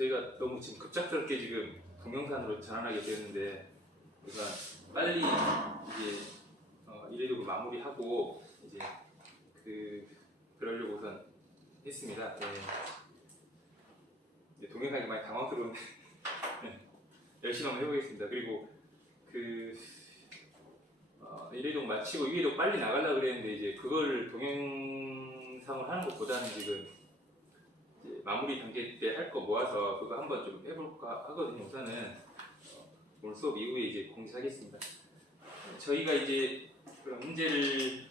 저희가 너무 지금 급작스럽게 지금 동영상으로 전환하게 되었는데 우선 빨리 이제 이래저래 마무리하고 이제 그러려고 우선 했습니다. 네. 동영상이 많이 당황스러운데 네. 열심히 한번 해보겠습니다. 그리고 일회동 마치고 위회동 빨리 나가려고 그랬는데 이제 그걸 동영상을 하는 것보다는 지금 이제 마무리 단계 때 할 거 모아서 그거 한번 좀 해볼까 하거든요. 우선은 오늘 수업 이후에 이제 공지하겠습니다. 저희가 이제 문제를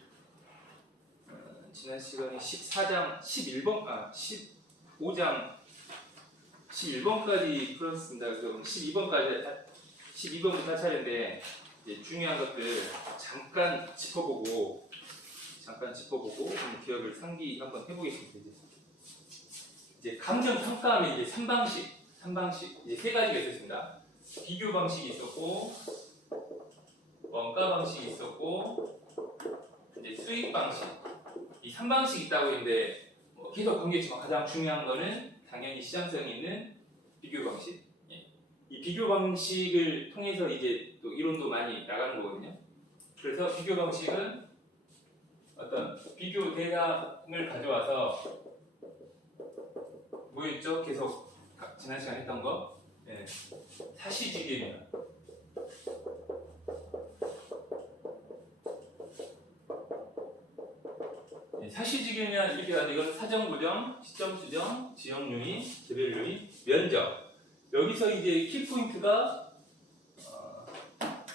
지난 시간에 14장 15장 11번까지 풀었습니다. 그럼 12번부터 할 차례인데 이제 중요한 것들 잠깐 짚어보고 기억을 상기 한번 해보겠습니다. 이제 감정 평가하면 이제 3방식 이제 세 가지가 있었습니다. 비교 방식이 있었고, 원가 방식이 있었고, 이제 수익 방식. 이 3방식이 있다고 했는데 계속 강조했지만 가장 중요한 거는 당연히 시장성이 있는 비교 방식. 이 비교 방식을 통해서 이제 또 이론도 많이 나가는 거거든요. 그래서 비교 방식은 어떤 비교 대상을 가져와서 뭐였죠? 계속 지난 시간에 했던 거 사시지계면 사시지계면 이렇게 하는데 이건 사정고정, 시점수정, 지역유의, 개별유의, 면적. 여기서 이제 키포인트가 한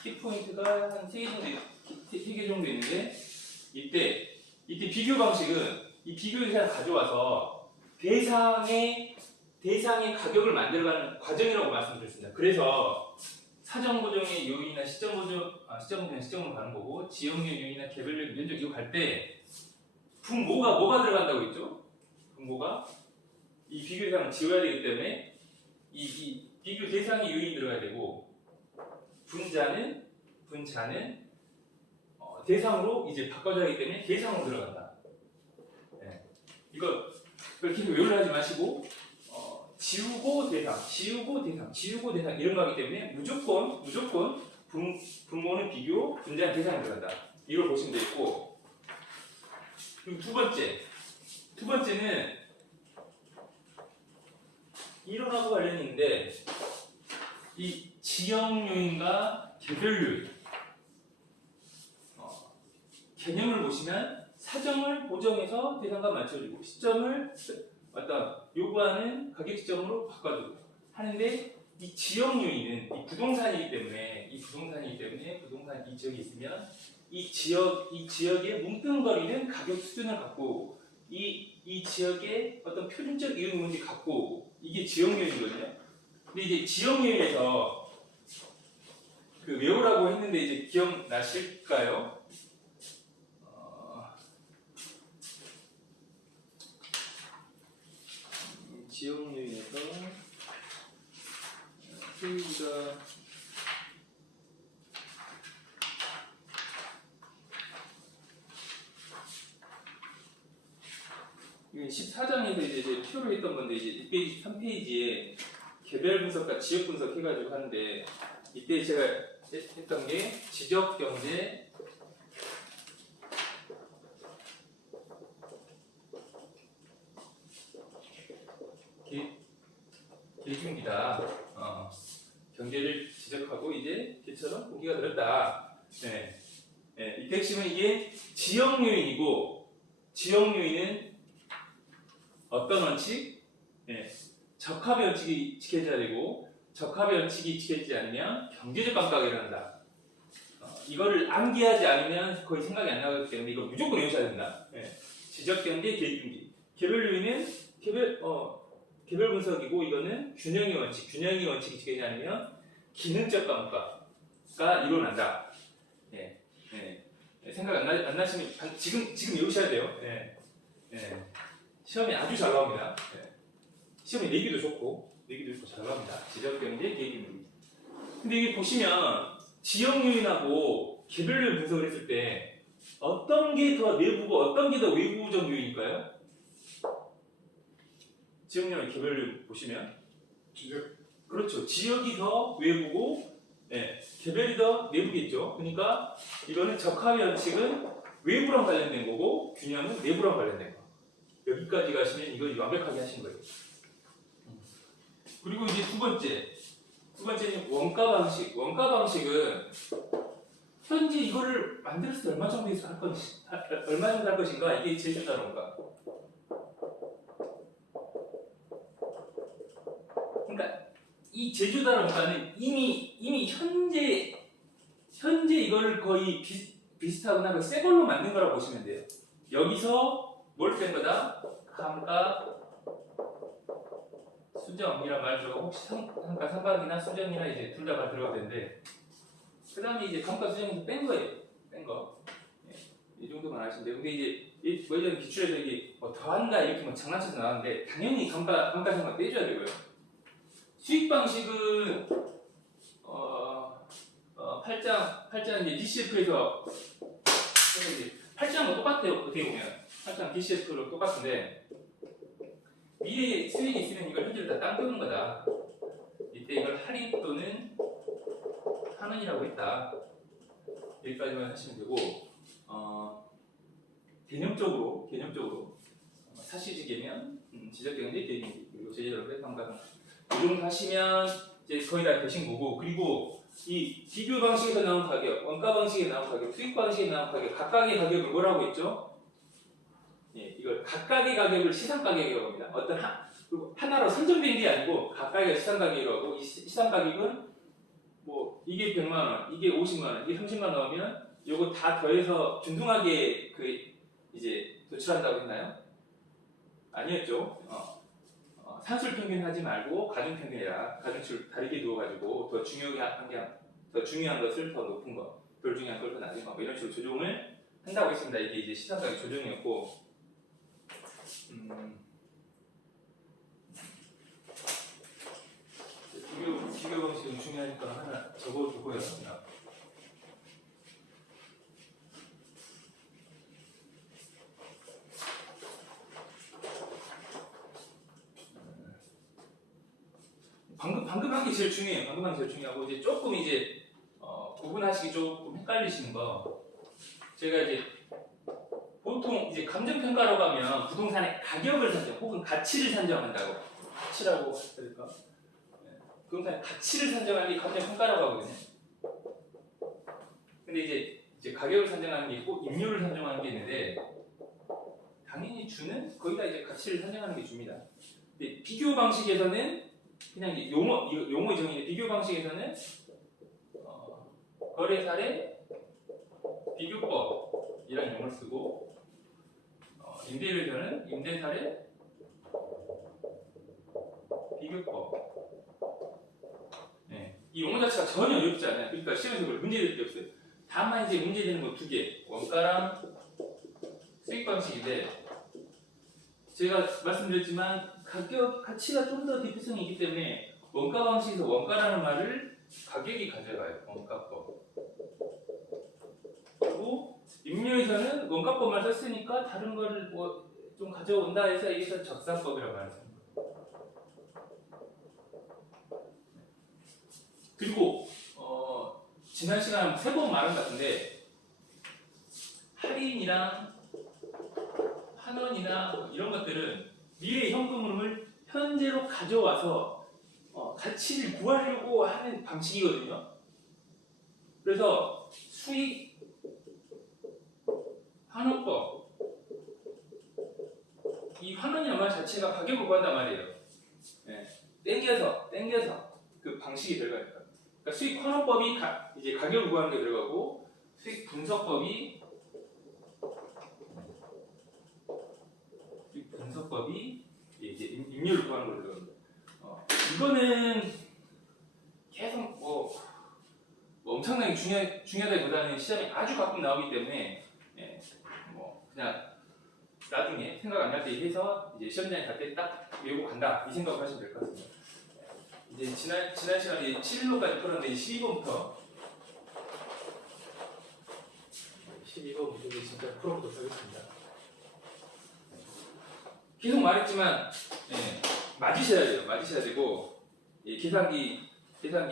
3개 정도 있는데 이때 비교 방식은 이 비교 대상을 가져와서 대상의 가격을 만들어가는 과정이라고 말씀드렸습니다. 그래서 사정고정의 요인이나 시점고정을 가는 거고 지역유의 요인이나 개별유의 면적 이거 갈 때 분모가 들어간다고 했죠? 분모가 이 비교 대상을 지워야 되기 때문에 이 비교 대상의 요인이 들어가야 되고 분자는 대상으로 이제 바꿔줘야 하기 때문에 대상으로 들어간다. 이거 그렇게 외우려 하지 마시고 지우고 대상 이런 거 하기 때문에 무조건 분모는 비교, 분자는 대상이 들어간다. 이걸 보시면 되겠고 그리고 두 번째는 이론하고 관련이 있는데 이 지역요인과 개별요인 개념을 보시면 사정을 보정해서 대상과 맞춰주고 시점을 요구하는 가격 시점으로 바꿔주고 하는데 이 지역요인은 이 부동산이기 때문에 부동산 이 지역이 있으면 이 지역의 뭉뚱거리는 가격 수준을 갖고 이 지역의 어떤 표준적 이윤 문제 갖고 이게 지역요인이거든요. 근데 이제 지역요인에서 외우라고 했는데 이제 기억나실까요? 지역요인에서 소유자 이게 14장에서 이제 표로 했던 건데 이제 2페이지, 3페이지에 개별 분석과 지역 분석 해가지고 하는데 이때 제가 했던 게 지적 경제 계중기다. 경제를 지적하고 이제 개처럼 공기가 들었다. 이 핵심은 이게 지역 요인이고 지역 요인은 어떤 원칙? 적합의 원칙이 지켜져야 되고 적합의 원칙이 지켜지지 않으면 경제적 감가가 일어난다. 이거를 암기하지 않으면 거의 생각이 안 나기 때문에 이거 무조건 외우셔야 된다. 지적 경제, 계중기. 개별 요인은 개별 분석이고 이거는 균형의 원칙이 지켜지지 않으면 기능적 감가가 일어난다. 생각 안 나시면 지금 외우셔야 돼요. 시험에 아주 잘 나옵니다. 시험에 내기도 좋고 잘 나옵니다. 지적 경제, 계중기. 근데 이게 보시면 지역 요인하고 개별 요인 분석을 했을 때 어떤 게 더 내부고 어떤 게 더 외부적 요인일까요? 지역 요인, 개별 요인 보시면 그렇죠. 지역이 더 외부고, 예, 개별이 더 내부겠죠. 그러니까 이거는 적합 원칙은 외부랑 관련된 거고 균형은 내부랑 관련된 거. 여기까지 가시면 이거 완벽하게 하신 거예요. 그리고 이제 두 번째는 원가 방식. 원가 방식은 현재 이거를 만들었을 때 얼마 정도 할 얼마 정도 할 것인가? 이게 제주자론가. 그러니까 이 제주자론가는 이미 현재 이거를 거의 비슷하거나 새 걸로 만든 거라고 보시면 돼요. 여기서 뭘 뺀 거다? 감가 수정이란 말 들어가 혹시 감가 삼각이나 수정이나 이제 둘 다 말 들어가도 되는데 그 다음에 이제 감가 수정에서 뺀 거예요. 뺀 거. 예, 이 정도만 아시면 돼요. 근데 이제 뭐 이런 기출에서 이게 뭐 더한다 이렇게 뭐 장난쳐서 나왔는데 당연히 감가 삼각 빼줘야 되고요. 수익 방식은 8장 이제 DCF에서 8장은 똑같아요. 어떻게 보면 8장 DCF로 똑같은데 미래에 수익이 있으면 이걸 현재로 다 땅뜨는 거다. 이때 이걸 할인 또는 환원이라고 했다. 여기까지만 하시면 되고 개념적으로 사실지계면 지적경제 계획 그리고 제재적으로 해상가상 이 정도 하시면 이제 거의 다 되신 거고 그리고 이 비교 방식에서 나온 가격, 원가 방식에 나온 가격, 수익 방식에 나온 가격 각각의 가격을 뭐라고 했죠? 예, 이걸 각각의 가격을 시장 가격이라고 합니다. 어떤 하나로 선정된 게 아니고 각각의 시장 가격이라고 하고 이 시장 가격은 뭐 이게 100만 원, 이게 50만 원, 이게 30만 원 나오면 요거 다 더해서 균등하게 이제 도출한다고 했나요? 아니었죠. 산술 평균 하지 말고 가중 평균이라 가중치를 다르게 두어가지고 더 중요한 것을 더 높은 거, 덜 중요한 걸 더 낮은 거, 뭐 이런 식으로 조정을 한다고 했습니다. 이게 이제 시장 가격 조정이었고, 비교 방식은 중요하니까 하나 적어두고요. 방금 한 게 제일 중요해요. 방금 한 게 제일 중요하고 이제 조금 이제 구분하시기 조금 헷갈리시는 거. 제가 이제 보통 이제 감정평가라고 하면 부동산의 가격을 산정 혹은 가치를 산정한다고 가치라고 할까? 부동산의 가치를 산정하는 게 감정평가라고 하거든요. 근데 이제 가격을 산정하는 게 있고 임료를 산정하는 게 있는데 당연히 주는 거의 다 이제 가치를 산정하는 게 줍니다. 근데 비교 방식에서는 그냥 용어 정의는 비교 방식에서는 거래 사례 비교법이라는 용어를 쓰고 임대료에서는 임대 사례 비교법. 네. 이 용어 자체가 전혀 어렵지 않아요. 그러니까 시험에서 문제될 게 없어요. 다만 이제 문제되는 거 두 개, 원가랑 수익 방식인데 제가 말씀드렸지만 가치가 좀 더 대표성이 있기 때문에 원가 방식에서 원가라는 말을 가격이 가져가요. 원가법. 그리고 임료에서는 원가법만 썼으니까 다른 거를 뭐 좀 가져온다 해서 여기서 적산법이라고 말했습니다. 그리고 지난 시간 3번 말한 것 같은데 할인이랑 환원이나 이런 것들은 미래 현금 흐름을 현재로 가져와서 가치를 구하려고 하는 방식이거든요. 그래서 수익 환원법 이 환원이라는 말 자체가 가격을 구한단 말이에요. 네. 땡겨서 그 방식이 들어가니까. 그러니까 수익 환원법이 이제 가격을 구하는 게 들어가고 수익 분석법이 이제 임료를 구하는 걸 들어갑니다. 이거는 계속 뭐 엄청나게 중요하다기보다는 시험에 아주 가끔 나오기 때문에 뭐 그냥 나중에 생각 안 날 때 해서 이제 시험장에 갈 때 딱 외우고 간다 이 생각을 하시면 될 것 같습니다. 이제 지난 시간에 11번까지 풀었는데 12번부터 진짜 풀어보도록 하겠습니다. 계속 말했지만 맞으셔야 되고 예, 계산기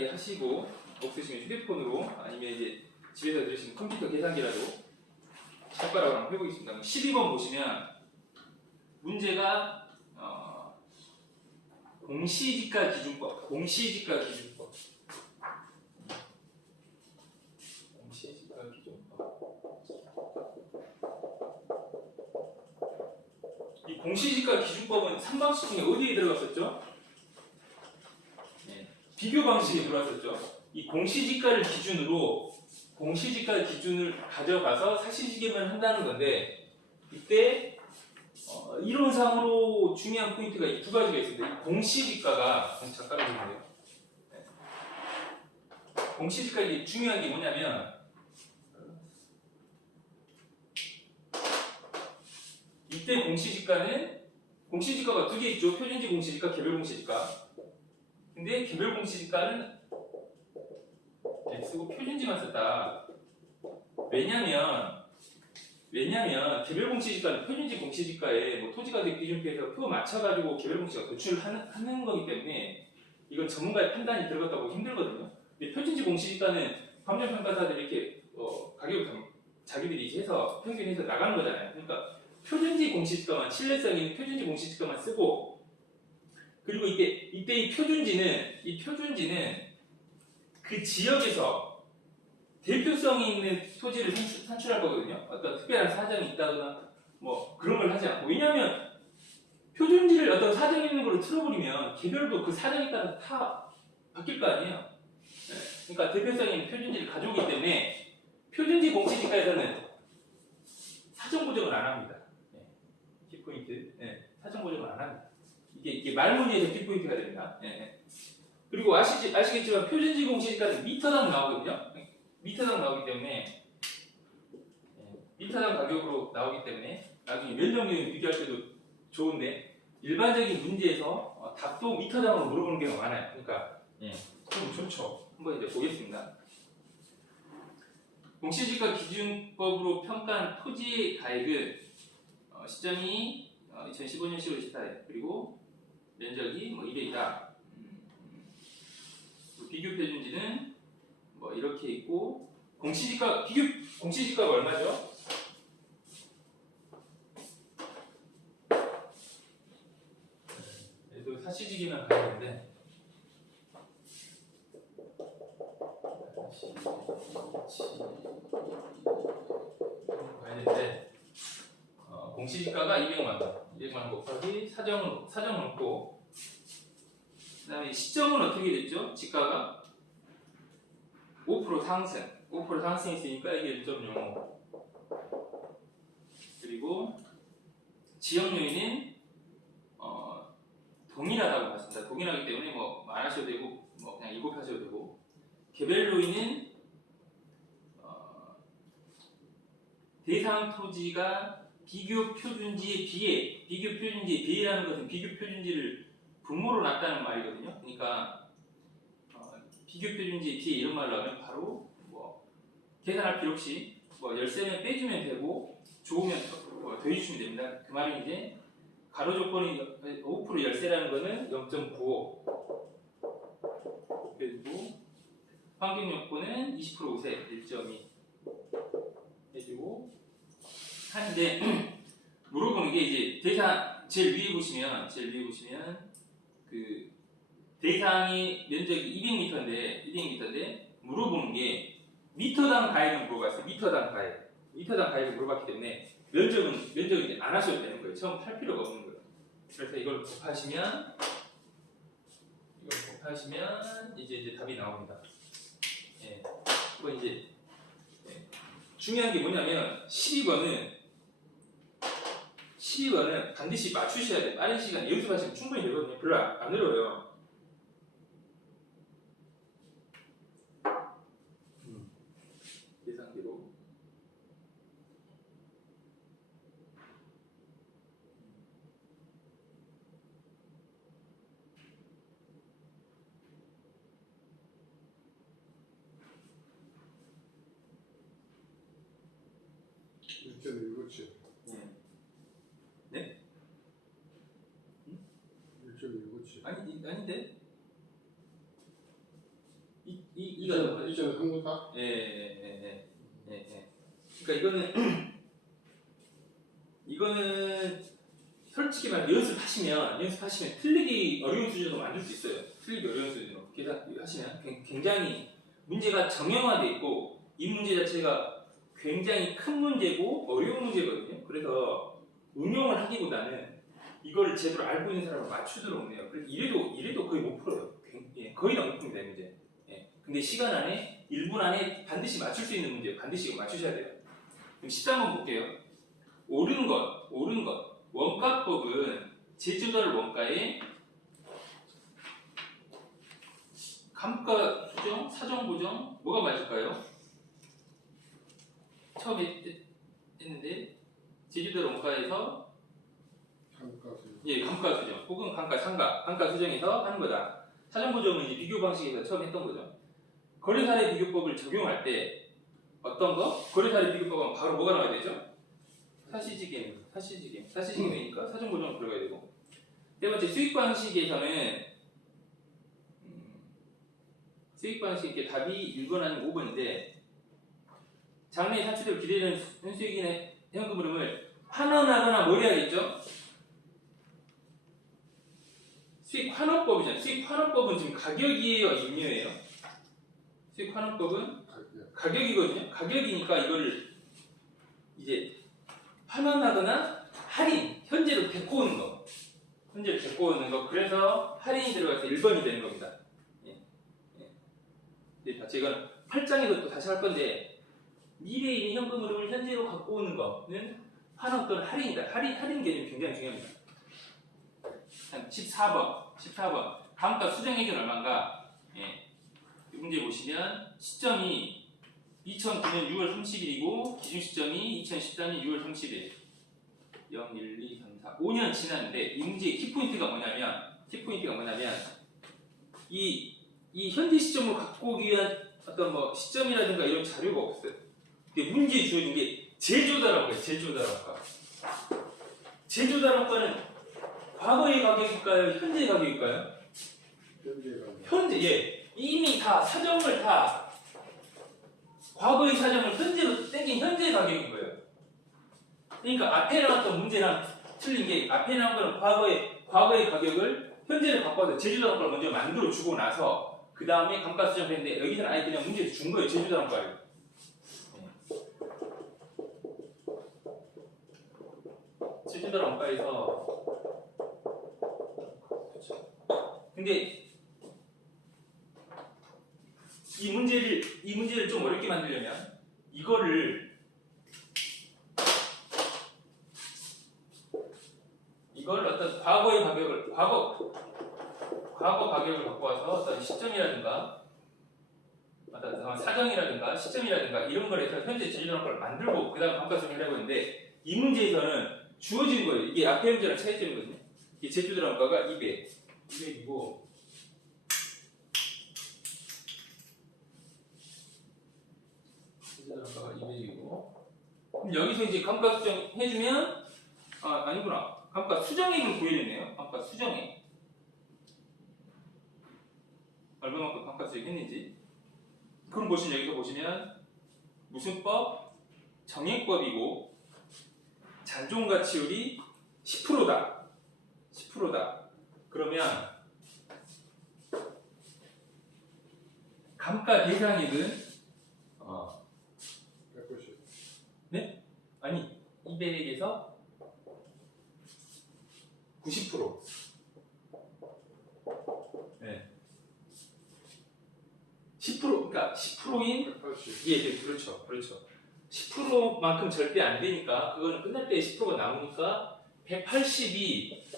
하시고 없으시면 휴대폰으로 아니면 이제 집에서 들으시는 컴퓨터 계산기라도 손가락으로 한번 해보겠습니다. 12번 보시면 문제가 공시지가 기준법, 공시지가 기준법. 이 공시지가 기준법은 3방식 중에 어디에 들어갔었죠? 네, 비교 방식에 들어갔었죠. 이 공시지가를 기준을 가져가서 사실지계만 한다는 건데, 이때 이론상으로 중요한 포인트가 이 두 가지가 있습니다. 이 공시지가가 잠깐만 보세요. 네. 공시지가의 중요한 게 뭐냐면 이때 공시지가가 두 개 있죠. 표준지 공시지가, 개별 공시지가. 근데 개별 공시지가는 X고 표준지만 썼다. 왜냐면 개별 공시지가는 표준지 공시지가에 뭐 토지가격 기준표에서 표 맞춰가지고 개별 공시지가 도출하는 거기 때문에 이건 전문가의 판단이 들어갔다고 힘들거든요. 근데 표준지 공시지가는 감정평가사들이 이렇게 가격을 자기들이 해서 평균해서 나가는 거잖아요. 그러니까 표준지 공시지가만, 신뢰성 있는 표준지 공시지가만 쓰고, 그리고 이때 이 표준지는 그 지역에서 대표성이 있는 토지를 산출할 거거든요. 어떤 특별한 사정이 있다거나 뭐 그런 걸 하지 않고, 왜냐하면 표준지를 어떤 사정이 있는 걸로 틀어버리면 개별도 그 사정에 따라 다 바뀔 거 아니에요. 네. 그러니까 대표성이 있는 표준지를 가져오기 때문에 표준지 공시지가에서는 사정 보정을 안 합니다. 키포인트. 네. 사정 보정을 안 합니다. 이게 말문제에서 키포인트가 됩니다. 네. 그리고 아시겠지만 표준지 공시지가는 미터당 나오거든요. 미터당 나오기 때문에 미터당 가격으로 나오기 때문에 나중에 면적률 비교할 때도 좋은데, 일반적인 문제에서 답도 미터당으로 물어보는 경우가 많아요. 그러니까 좀 좋죠. 한번 이제 보겠습니다. 공시지가 기준법으로 평가한 토지의 가액은 시점이 2015년 10월 14일, 그리고 면적이 뭐 200이다. 비교 표준지는 뭐 이렇게 있고, 공시지가가 얼마죠? 얘도 사실지기만 가야 되는데, 공시지가가 200만 원 곱하기 사정을 넣고, 그 다음에 시점은 어떻게 됐죠? 지가가 5% 상승, 5% 상승했으니까 이게 1.05. 그리고 지역 요인은 동일하다고 봤습니다. 동일하기 때문에 뭐 안 하셔도 되고 뭐 그냥 이곱하셔도 되고, 개별 요인은 대상 토지가 비교 표준지에 비해라는 것은 비교 표준지를 분모로 놨다는 말이거든요. 그러니까 비교 표준지에 비해 이런 말로 하면 바로 뭐 계산할 필요 없이 뭐 열세면 빼주면 되고 좋으면 더해주시면 됩니다. 그 말은 이제 가로 조건이 5% 열세라는 거는 0.95, 그리고 환경 요건은 20% 우세 1.2 해주고 하는데, 물어보는 게 이제 대상 제일 위에 보시면 그 대상이 면적이 200m인데 물어보는 게 미터당 가액을 물어봤어요. 미터당 가액을 물어봤기 때문에 면적은 이제 안 하셔도 되는 거예요. 처음 할 필요가 없는 거예요. 그래서 이걸 곱하시면 이제 답이 나옵니다. 예. 이건 이제 중요한 게 뭐냐면 12번은 반드시 맞추셔야 돼요. 빠른 시간에 연습하시면 충분히 되거든요. 별로 안 어려워요. 예상대로. 그렇지. 네? 1.1그렇지. 아닌데? 이거 이제는 한국다. 예. 그러니까 이거는 솔직히 말 연습하시면 틀리기 어려운 수준으로 만들 수 있어요. 틀리기 어려운 수준으로 계산하시면 굉장히 문제가 정형화되어 있고 이 문제 자체가 굉장히 큰 문제고 어려운 문제거든요. 그래서 응용을 하기보다는 이걸 제대로 알고 있는 사람을 맞추도록 해요. 그래서 이래도 거의 못 풀어요. 거의 다 못 풉니다, 이 문제. 예. 근데 시간 안에 1분 안에 반드시 맞출 수 있는 문제 반드시 맞추셔야 돼요. 그럼 13번 볼게요. 옳은 것. 원가법은 제조달 원가에 감가 수정, 사정 보정 뭐가 맞을까요? 처음에 했는데 제조달 원가에서 감가 수정 혹은 감가 수정에서 하는 거다. 사정 보정은 이제 비교 방식에서 처음 했던 거죠. 거래사례 비교법을 적용할 때 어떤 거? 거래사례 비교법은 바로 뭐가 나와야 되죠? 사시지개니까 사정 보정을 들어가야 되고. 세 번째 수익 방식에서는 수익 방식의 답이 1번 아니면 5번인데 장래에 산출되고 기대되는 순수익이나 현금 흐름을 환원하거나 뭘 해야겠죠? 수익 환원법이잖아요. 수익 환원법은 지금 가격이에요, 임료예요? 수익 환원법은 가격이거든요. 가격이니까 이거를 이제 환원하거나 할인, 현재로 데리고 오는 거. 그래서 할인이 들어가서 1번이 되는 겁니다. 이건 8장에서 또 다시 할 건데 미래에 있는 현금 흐름을 현재로 갖고 오는 거는 환원 또는 할인이다. 할인 개념이 굉장히 중요합니다. 14번 감가 수정액은 얼마인가? 이 문제 보시면 시점이 2009년 6월 30일이고 기준 시점이 2014년 6월 30일 0, 1, 2, 3, 4 5년 지났는데 이 문제의 키포인트가 뭐냐면 이 현재 시점을 갖고 오기 위한 어떤 뭐 시점이라든가 이런 자료가 없어요. 근데 문제에 주어진 게 제조달원가예요. 제조달원가는 과거의 가격일까요? 현재의 가격일까요? 현재. 이미 다 사정을 다 과거의 사정을 현재로 땡긴 현재의 가격인 거예요. 그러니까 앞에 나왔던 문제랑 틀린 게 앞에 나온 거는 과거의 가격을 현재로 바꿔서 제조달원가를 먼저 만들어 주고 나서 그 다음에 감가 수정했는데 여기서는 아예 그냥 문제에서 준 거예요. 제조달원가를. 제조달원가에서 근데 이 문제를 좀 어렵게 만들려면 이걸 어떤 과거 가격을 갖고 와서 어떤 시점이라든가 어떤 사정이라든가 시점이라든가 이런 걸 해서 현재 제조달원가를 만들고 그 다음 감가 수정을 하고 있는데 이 문제에서는 주어진 거예요. 이게 앞에 문제랑 차이점이거든요. 이 제조달원가가 200이고 제조달원가가 200이고 그럼 여기서 이제 감가 수정 해주면 아니구나. 감가 수정액을 구해냈네요. 감가 수정액 얼마만큼 감가 수정했는지. 그럼 여기서 보시면 무슨 법? 정액법이고 잔존가치율이 10%다. 그러면 감가 대상액은 190. 네? 아니 200에서 90%. 네. 10% 그러니까 10%인 180. 예, 그렇죠. 10%만큼 절대 안 되니까 그거는 끝날 때 10%가 나오니까 182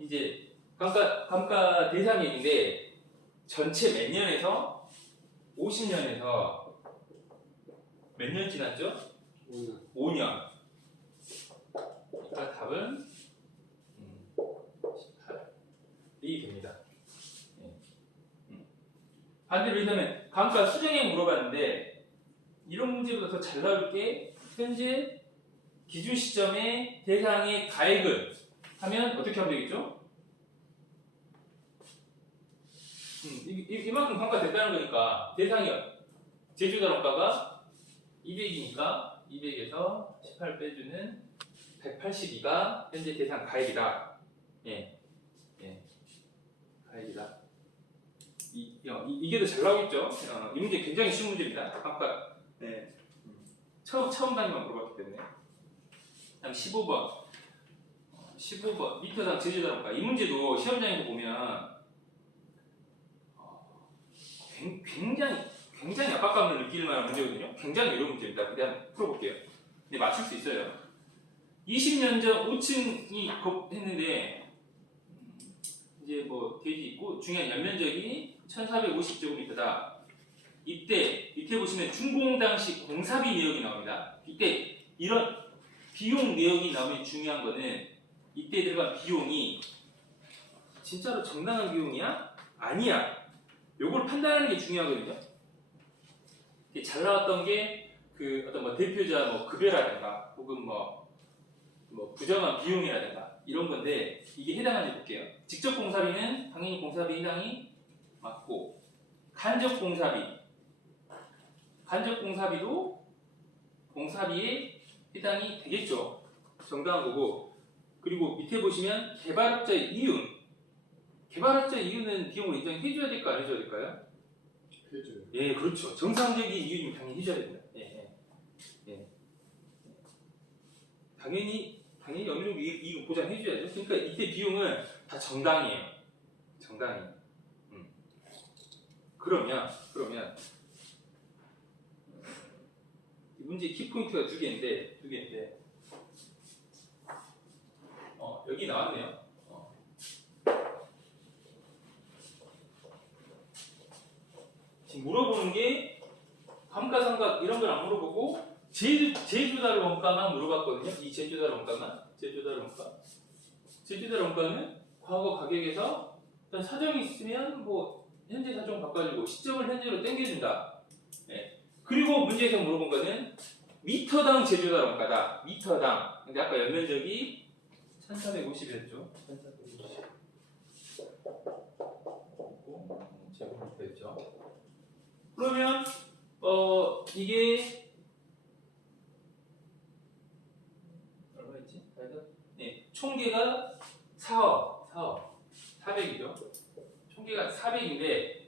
이제 감가 대상액인데 전체 몇 년에서 50년에서 몇 년 지났죠? 5년. 그러니까 답은 18이 됩니다. 반대로 해서는 감가 수정액 물어봤는데 이런 문제보다 더 잘 나올 게 현재 기준 시점의 대상의 가액은 하면 어떻게 하면 되겠죠? 이만큼 평가됐다는 거니까 대상이 제주도 원가가 200이니까 200에서 18 빼주는 182가 현재 대상 가액이다. 예, 예, 가액이다. 이게 더 잘 나오겠죠? 이 문제 굉장히 쉬운 문제입니다. 아까 네. 처음 단위만 물어봤기 때문에. 다음 15번. 15번 미터당 제주도 원가. 이 문제도 시험장에서 보면 굉장히 압박감을 느낄 만한 문제거든요. 굉장히 어려운 문제입니다. 근데 한번 풀어볼게요. 근데 맞출 수 있어요. 20년 전 5층이 했는데 이제 뭐 대지 있고 중요한 연면적이 1450제곱미터다. 이때 밑에 보시면 준공 당시 공사비 내역이 나옵니다. 이때 이런 비용 내역이 나오면 중요한 거는 이때 들어간 비용이 진짜로 정당한 비용이야? 아니야. 요걸 판단하는 게 중요하거든요. 잘 나왔던 게 그 어떤 뭐 대표자 뭐 급여라든가 혹은 뭐 부정한 비용이라든가 이런 건데 이게 해당하는지 볼게요. 직접 공사비는 당연히 공사비 해당이 맞고 간접 공사비도 공사비에 해당이 되겠죠. 정당한 거고. 그리고 밑에 보시면 개발업자의 이유는 비용을 인정해줘야 될까 안 해줘야 될까요? 해줘요. 예, 그렇죠. 정상적인 이유는 당연히 해줘야 됩니다. 예. 당연히 어느 정도 이익을 보장해줘야죠. 그러니까 이때 비용은 다 정당해요. 그러면 이 문제 키포인트가 두 개인데 여기 나왔네요. 지금 물어보는 게 감가상각 이런 걸 안 물어보고 제주달 원가만 물어봤거든요. 이 제주달 원가는 과거 가격에서 일단 사정이 있으면 뭐 현재 사정 바꿔주고 시점을 현재로 땡겨준다. 네. 그리고 문제에서 물어본 거는 미터당 제주달 원가다. 미터당. 근데 아까 연면적이 1450이었죠. 1450. 제곱미터였죠. 그러면 이게 얼마였지? 네, 총계가 400이죠. 총계가 400인데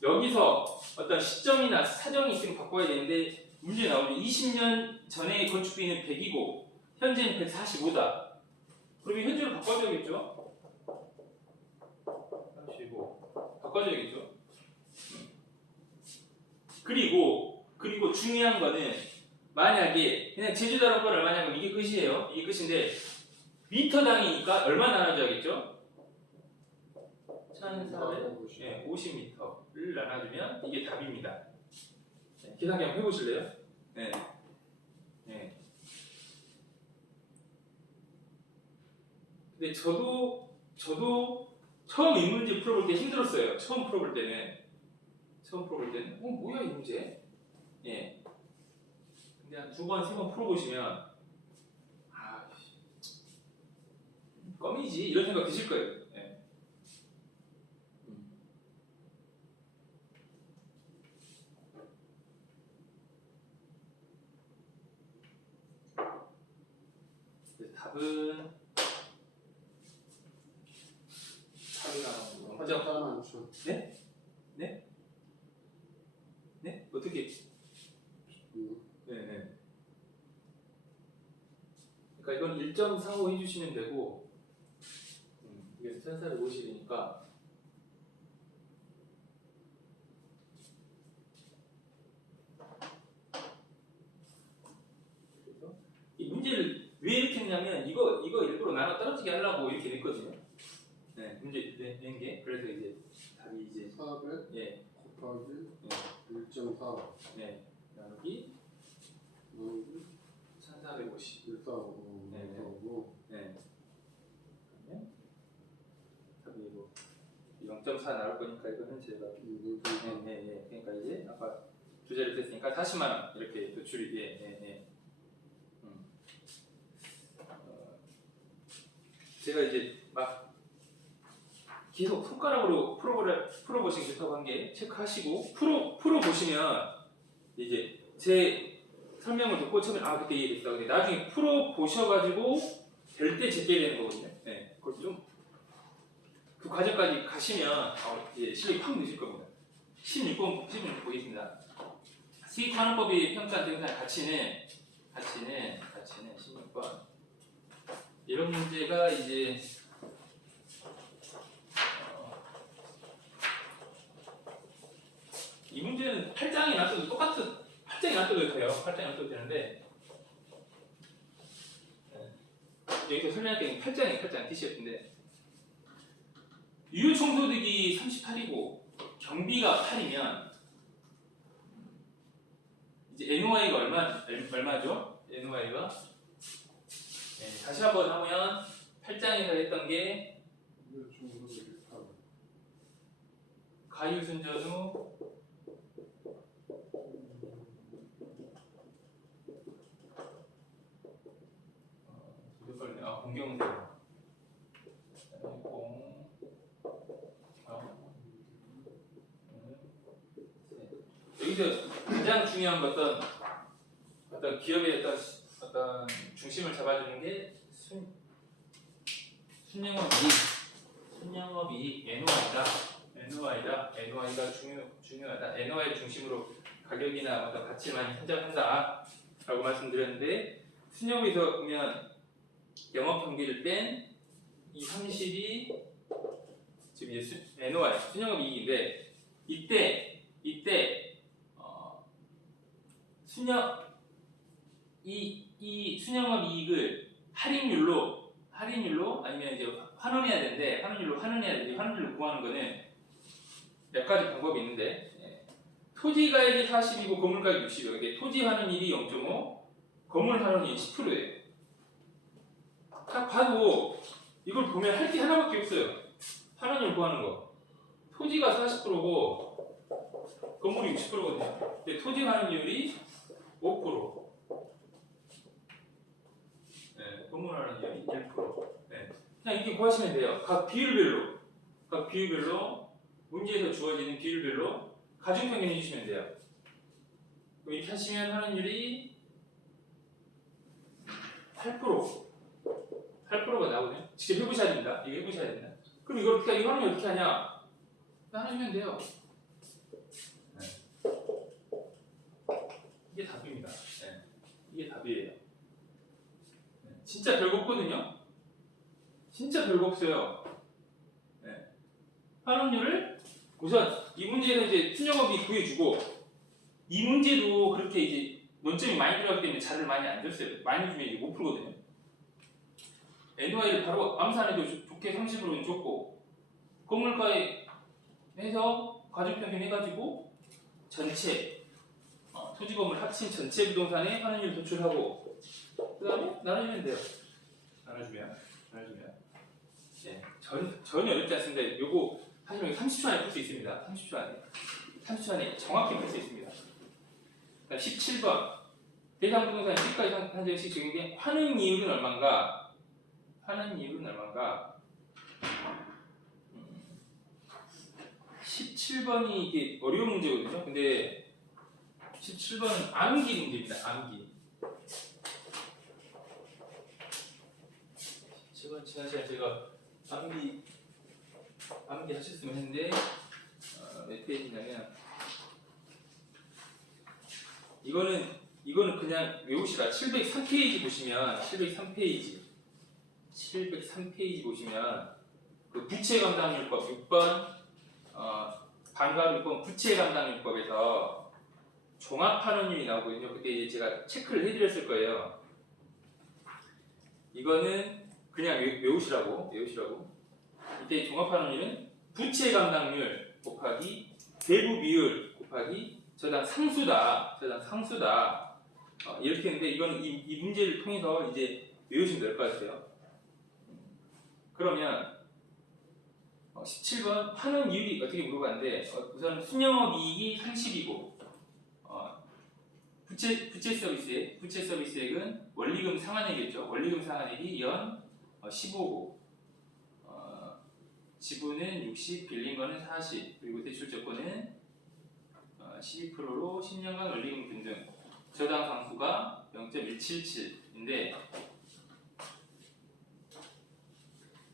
여기서 어떤 시점이나 사정이 있으면 바꿔야 되는데 문제 나오면 20년 전에 건축비는 100이고 현재는 145다. 그러면 현재로 바꿔줘야겠죠? 45 바꿔줘야겠죠? 그리고 중요한 거는 만약에 그냥 제주도 원가를 얼마냐면 이게 끝이에요. 이게 끝인데 미터당이니까 얼마 나눠줘야겠죠? 1450m를 나눠주면 이게 답입니다. 네, 계산기 한번 해보실래요? 네. 근데 저도 처음 이 문제 풀어볼 때 힘들었어요. 처음 풀어볼 때는 뭐야 이 문제? 예. 근데 한 2번, 3번 풀어보시면 껌이지 이런 생각 드실 거예요. 예. 답은 화장 따라 많죠. 네? 어떻게? 네. 그러니까 이건 1.45 해주시면 되고 이게 1450이니까 그래서 이 문제를 왜 이렇게 했냐면 이거 일부러 나눠 떨어지게 하려고 이렇게 냈거든요. 네, 문제 낸 게 그래서 이제 답이 이제 400 예. 곱하기 예. 1.4 네, 나누기 1450. 145 네. 나오고 네. 그러면 답이 뭐 0.4 나올 거니까 이거는 제가 네. 그러니까 이제 아까 두 자리 됐으니까 40만 원 이렇게 도출이 제가 이제 막 계속 손가락으로 풀어보시면 좋다고 한 게 체크하시고 풀어보시면 이제 제 설명을 듣고 처음에 아 그때 이해됐어. 근데 나중에 풀어보셔가지고 될 때 제게 되는 거거든요. 네, 그걸 좀 그 과정까지 가시면 이제 실력이 확 느실 겁니다. 16번 보겠습니다. 수익환원법이 평가한 대명사의 가치는 16번. 이런 문제가 이제 이 문제는 8장에 놔둬도 똑같은 8장에 놔둬도 돼요. 8장에 놔둬도 되는데 여기서 설명할 때 8장 티셔츠인데 유효 총소득이 38이고 경비가 8이면 이제 NOI가 얼마죠? NOI가 다시 한번 하면 8장에서 했던 게 이거 중소득이 8. 가유순전후 공경대로 여기서 가장 중요한 건 어떤 기업의 어떤 중심을 잡아주는 게 순영업이익 NOI다. NOI가 중요하다. NOI 중심으로 가격이나 어떤 가치를 많이 선정한다라고 말씀드렸는데 순영업에서 보면 영업 경비를 뺀 이 30이 지금 이제 NOI 순영업 이익인데 이때 이 순영업 이익을 할인율로 아니면 이제 환원해야 되는데 환원율로 구하는 거는 몇 가지 방법이 있는데 토지가액이 40이고 건물가액이 60이에요. 이게 토지 환원율이 0.5, 건물 환원율이 10%예요. 딱 봐도 이걸 보면 할 게 하나밖에 없어요. 환원율 구하는 거. 토지가 40%고 건물이 60%거든요. 근데 토지 환원율이 5%. 건물 환원율이 1%. 그냥 이렇게 구하시면 돼요. 각 비율별로 문제에서 주어지는 비율별로 가중평균 해주시면 돼요. 이렇게 하시면 환원율이 8%가 나오거든요. 직접 해보셔야 됩니다. 이거 해보셔야 됩니다. 그럼 이걸 이 환원율 어떻게 하냐? 나눠주면 돼요. 이게 답입니다. 이게 답이에요. 진짜 별거 없거든요. 진짜 별거 없어요. 환원율을 우선 이 문제는 이제 순영업이 구해주고 이 문제도 그렇게 이제 논점이 많이 들어가기 때문에 자료를 많이 안 줬어요. 많이 주면 이제 못 풀거든요. NOI를 바로 암산해도 좋게 30%는 줬고 건물가에 해서 가중평균 해가지고 전체 토지 건물 합친 전체 부동산의 환원율 도출하고 그 다음에 나눠주면 돼요. 나눠주면 전혀 어렵지 않습니다. 요거 하시면 30초 안에 풀 수 있습니다. 30초 안에 정확히 풀 수 있습니다. 17번 대상 부동산의 시가의 산정식 적용 게 환원 이율은 얼마인가? 17번이 이게 어려운 문제거든요. 근데 17번은 암기 문제입니다. 암기. 17번 지난 시간에 제가 암기 하셨으면 했는데 몇 페이지냐면 이거는 그냥 외우시라. 703페이지 보시면 703페이지 보시면 그 부채 감당률법 6번 반가율법 부채 감당률법에서 종합 환원율이 나오거든요. 그때 이제 제가 체크를 해드렸을 거예요. 이거는 그냥 외우시라고. 이때 종합 환원율은 부채 감당률 곱하기 대부 비율 곱하기 저당 상수다. 이렇게 했는데 이건 이 문제를 통해서 이제 외우시면 될 것 같아요. 그러면 17번 환원 이율이 어떻게 물어봤는데 우선 순영업 이익이 30이고 부채 서비스액은 원리금 상환액이었죠. 원리금 상환액이 연 15고 지분은 60, 빌린 거는 40, 그리고 대출 조건은 12%로 10년간 원리금 균등, 저당 상수가 0.177인데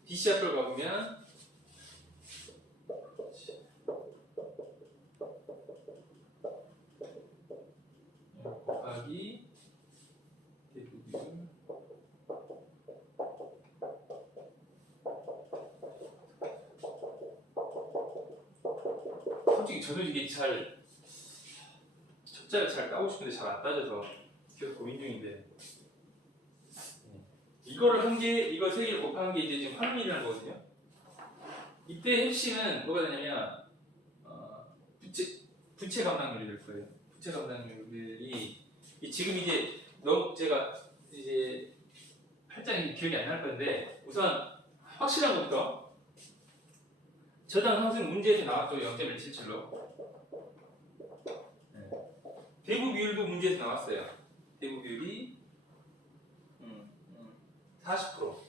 DCF를 가보면 곱하기 대부비율 솔직히 저도 이게 숫자를 잘 따고 싶은데 잘 안 따져서 계속 고민 중인데 이거를 이거 세 개를 곱한 게 이제 지금 환율이라는 거거든요. 이때 핵심은 뭐가 되냐면 부채 감당률이 될 거예요. 부채 감당률이 지금 이제 너무 제가 이제 팔짱이 기억이 안 날 건데 우선 확실한 것부터 저당 상승 문제에서 나왔죠. 0.177로. 대부 비율도 문제에서 나왔어요. 대부 비율이 40%.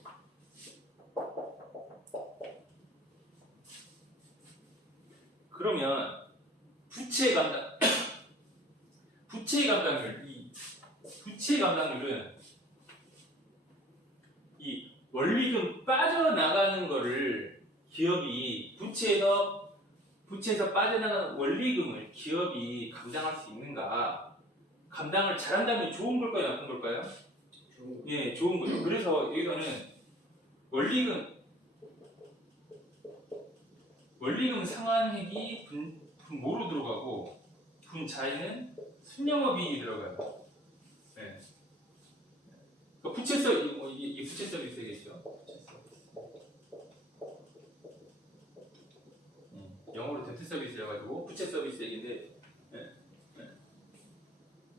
그러면 부채 감당률은 이 원리금 빠져나가는 거를 기업이 부채에서 빠져나가는 원리금을 기업이 감당할 수 있는가? 감당을 잘한다면 좋은 걸까요, 나쁜 걸까요? 예, 좋은 거죠. 그래서 여기서는 원리금 상환액이 분모로 들어가고 분자에는 순영업이익이 들어가요. 네. 그러니까 이게 부채 서비스겠죠. 영어로 데트 서비스라 가지고 부채 서비스 얘기인데,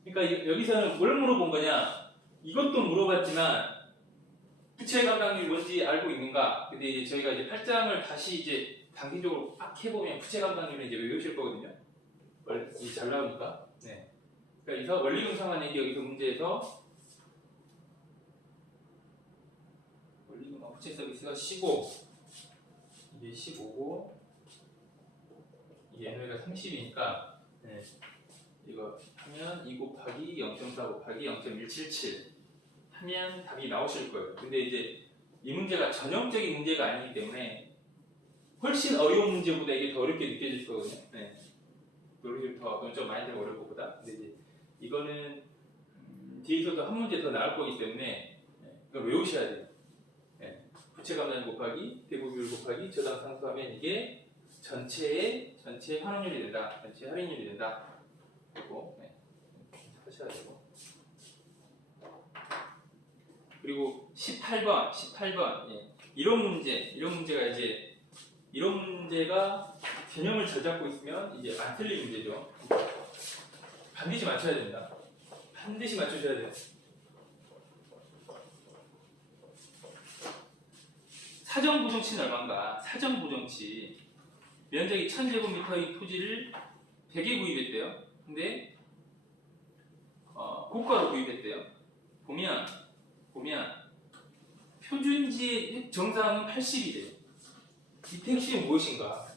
그러니까 여기서는 뭘 물어본 거냐? 이것도 물어봤지만 부채 감당률이 뭔지 알고 있는가? 근데 이제 저희가 이제 8장을 다시 이제 단기적으로 빡 해보면 부채 감당률은 이제 외우실 거거든요. 잘 나오니까. 네. 그러니까 원리금 상환액이 여기서 문제에서 원리금 부채 서비스가 15, 이게 15고 이게 NOE가 30이니까 네. 이거 하면 2 곱하기 0.4 곱하기 0.177 하면 답이 나오실 거예요. 근데 이제 이 문제가 전형적인 문제가 아니기 때문에 훨씬 어려운 문제보다 이게 더 어렵게 느껴질 거거든요. 네. 더 좀 많이 들어 어려울 것보다. 근데 이제 이거는 뒤에서도 한 문제 더 나올 거기 때문에 이걸 외우셔야 돼요. 네. 부채 감당 곱하기 대부 비율 곱하기 저당 상수하면 이게 전체 환원율이 된다. 전체 할인율이 된다. 그리고 하셔야 되고. 그리고 18번 예. 이런 문제가 이제 이런 문제가 개념을 잘 잡고 있으면 이제 안 틀린 문제죠. 반드시 맞춰야 됩니다. 반드시 맞추셔야 돼요. 사정보정치는 얼마인가? 사정보정치 면적이 1000제곱미터의 토지를 100에 구입했대요. 근데 고가로 구입했대요. 보면 표준지의 정상은 80이래요. 이 택시는 무엇인가?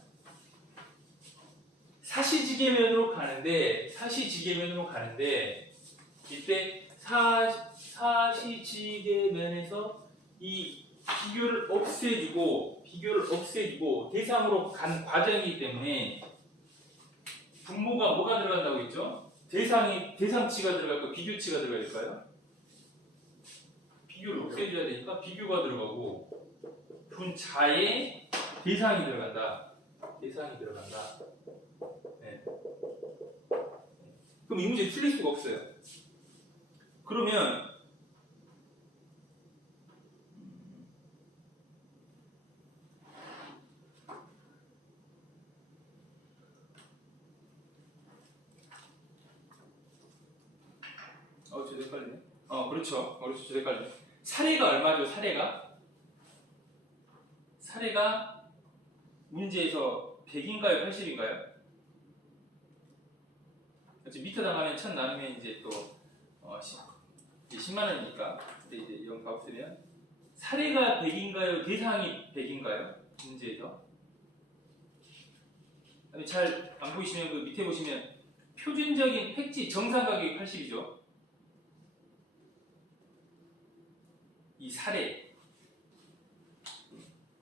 사시지게면으로 가는데 이때 사시지게면에서 이 비교를 없애주고 대상으로 간 과정이기 때문에 분모가 뭐가 들어간다고 했죠? 대상치가 들어갈까요? 비교치가 들어갈까요? 비교를 없애줘야 되니까 비교가 들어가고 분자에 대상이 들어간다. 네. 그럼 이 문제 틀릴 수가 없어요. 그러면 저도 헷갈리네. 그렇죠. 저도 헷갈리네. 사례가 얼마죠? 사례가 문제에서 100인가요? 80인가요? 미터 당하면 1000 나누면 이제 또 10만 원이니까. 근데 이제 이런 거 없으면 사례가 100인가요? 대상이 100인가요? 문제에서 잘 안 보이시면 그 밑에 보시면 표준적인 팩지 정상 가격이 80이죠. 이 사례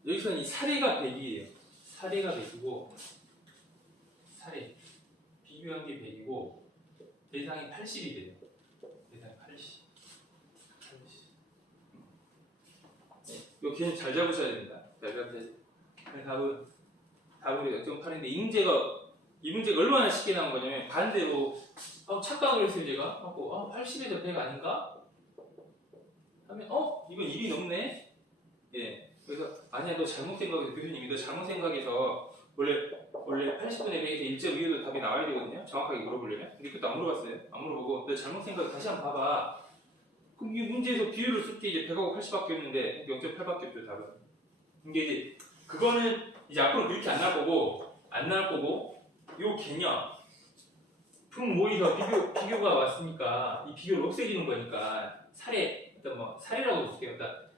여기서는 이 사례가 100이에요. 사례가 100이고 사례 비교한 게 100이고 대상이 80이 돼요. 대상이 80. 이 개념 잘 잡으셔야 됩니다. 잘 잡으셔야 돼요. 답은 우리가 0.8인데 이 문제가 얼마나 쉽게 나온 거냐면 반대로 착각을 했어요. 제가 80에서 100 아닌가? 하면 이건 1이 넘네? 예. 그래서 아니야 너 잘못 생각해서 교수님이 너 잘못 생각해서 원래 80분의 100에서 1.2에도 답이 나와야 되거든요. 정확하게 물어보려면. 근데 그것도 안 물어봤어요. 안 물어보고 너 잘못 생각해 다시 한번 봐봐. 그럼 이 문제에서 비율을 쓸 때 이제 100하고 80밖에 없는데 0.8밖에 없죠 답은. 근데 이제 그거는 이제 앞으로 그렇게 안 나올 거고 요 개념 분모에서 비교가 왔으니까 이 비교를 없애주는 거니까 사례 사례라고 볼게요. 그러니까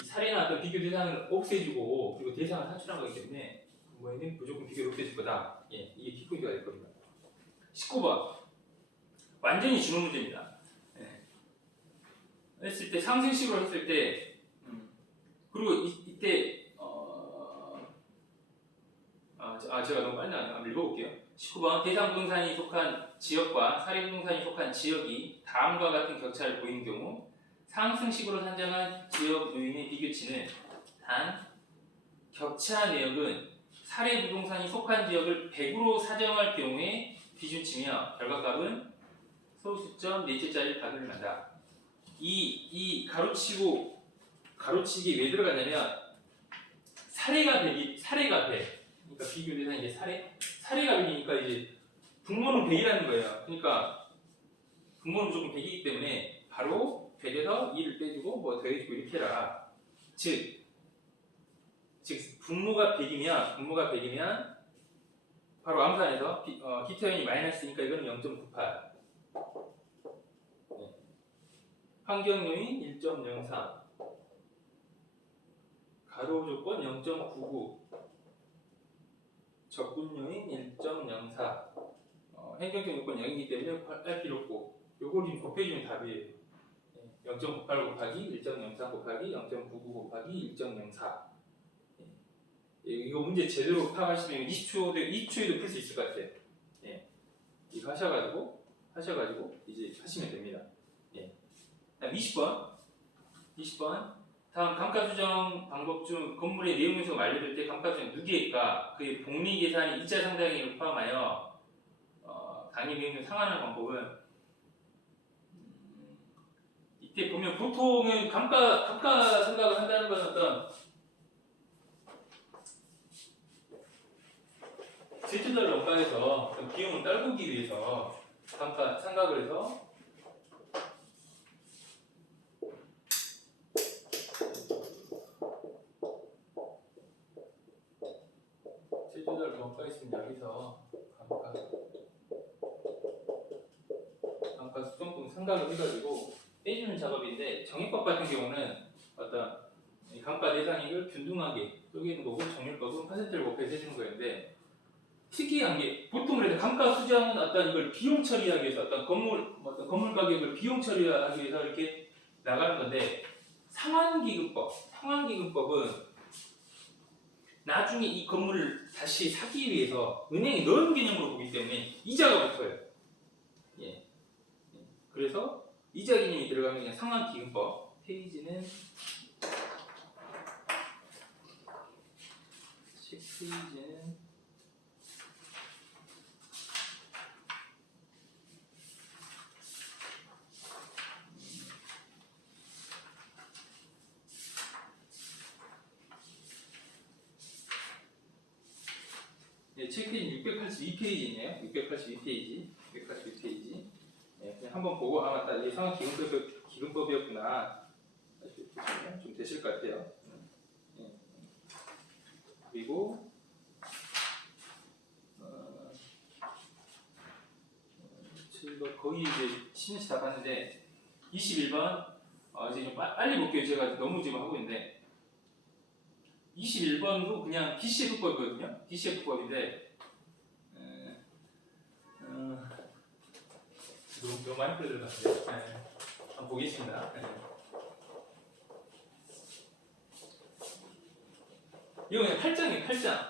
이 사례나 어떤 비교 대상을 없애주고 그리고 대상을 산출한 거기 때문에 분모에는 무조건 비교를 없애줄 거다. 예, 이게 키포인트가 될 겁니다. 19번 완전히 주는 문제입니다. 예. 했을 때 상승식으로 했을 때 그리고 이때 제가 너무 빨리 나왔네요. 한번 읽어볼게요. 19번 대상 부동산이 속한 지역과 사례 부동산이 속한 지역이 다음과 같은 격차를 보이는 경우 상승식으로 산정한 지역 요인의 비교치는 단 격차 내역은 사례 부동산이 속한 지역을 100으로 사정할 경우에 기준치며 결과값은 소수점 넷째짜리 반을 난다. 이 가로치기 왜 들어갔냐면 사례가 100. 그러니까 비교 대상이 이제 사례가 100이니까 이제 분모는 100이라는 거예요. 그러니까 분모는 무조건 100이기 때문에 바로 100에서 2를 빼주고 뭐 더해주고 이렇게 해라. 즉 분모가 100이면 바로 암산해서 기타연이 마이너스니까 이거는 0.98. 환경요인 1.03 가로 조건 0.99 적분요인 1.04 행정적 요건 0이기 때문에 할 필요 없고 요걸 좀 곱해주면 답이에요. 0.98 곱하기 1.03 곱하기 0.99 곱하기 1.04 이거 문제 제대로 파악하시면 20초에도 풀 수 있을 것 같아요. 이거 하셔가지고 이제 하시면 됩니다. 다음 20번 다음 감가수정 방법 중 건물의 내용 요소가 알려질 때 감가수정 누계일까? 그의 복리 계산이 2차 상당액을 포함하여 당일 내용을 상환하는 방법은 이때 보면 보통은 감가 생각을 한다는 것은 어떤 제주도를 원가에서 어떤 비용을 떨구기 위해서 감가 생각을 해서 제주도를 원가에 있으면 여기서 감가 수정분 생각을 해가지고 빼주는 작업인데 정액법 같은 경우는 어떤 감가 대상액을 균등하게 쪼개는 거고 정액법은 퍼센트를 곱해서 해주는 거였는데 특이한 게 보통 그래서 감가 수정은 어떤 이걸 비용 처리하기 위해서 어떤 건물 가격을 비용 처리하기 위해서 이렇게 나가는 건데 상환기금법은 나중에 이 건물을 다시 사기 위해서 은행에 넣은 개념으로 보기 때문에 이자가 붙어요. 그래서 이자 개념이 들어가면 그냥 상환기금법 페이지는 체크인 682페이지네요. 682페이지. 그냥 한번 보고 맞다 이게 상환기금법이었구나 좀 되실 것 같아요. 그리고 거의 이제 신시 다 봤는데 21번 이제 좀 빨리 볼게요. 제가 너무 지금 하고 있는데 21번도 그냥 DCF법이거든요. DCF법인데 너무 많이 풀어들어갔어요. 네. 한번 보겠습니다. 네. 이거 그냥 8장이에요. 8장.